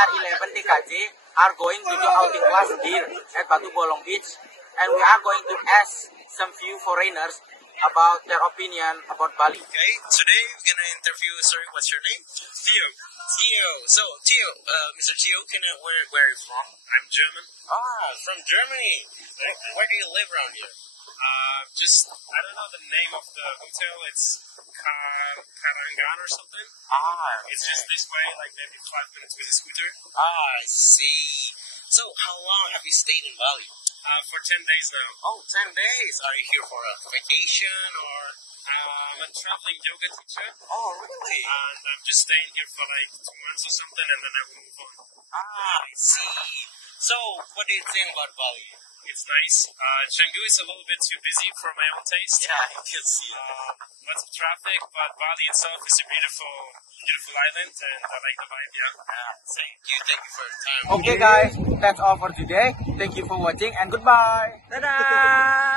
R11 TKJ are going to do outing class here at Batu Bolong Beach, and we are going to ask some few foreigners about their opinion about Bali. Okay, today we're gonna interview. Sorry, what's your name? Theo. Theo. So, Theo, Mr. Theo, where are you from? I'm German. Ah, from Germany. Where do you live around here? I don't know the name of the hotel. It's Karangan or something. Ah, okay. It's just this way, like maybe 5 minutes with a scooter. Ah, I see. So, how long have you stayed in Bali? For 10 days now. Oh, 10 days. Are you here for a vacation or? I'm a traveling yoga teacher. Oh, really? And I'm just staying here for like 2 months or something, and then I will move on. Ah, I see. So, what do you think about Bali? It's nice. Canggu is a little bit too busy for my own taste. Yeah, I can see it. Lots of traffic, but Bali itself is a beautiful, beautiful island, and I like the vibe, yeah. Thank you for your time. Okay guys, that's all for today. Thank you for watching and goodbye. Dadah!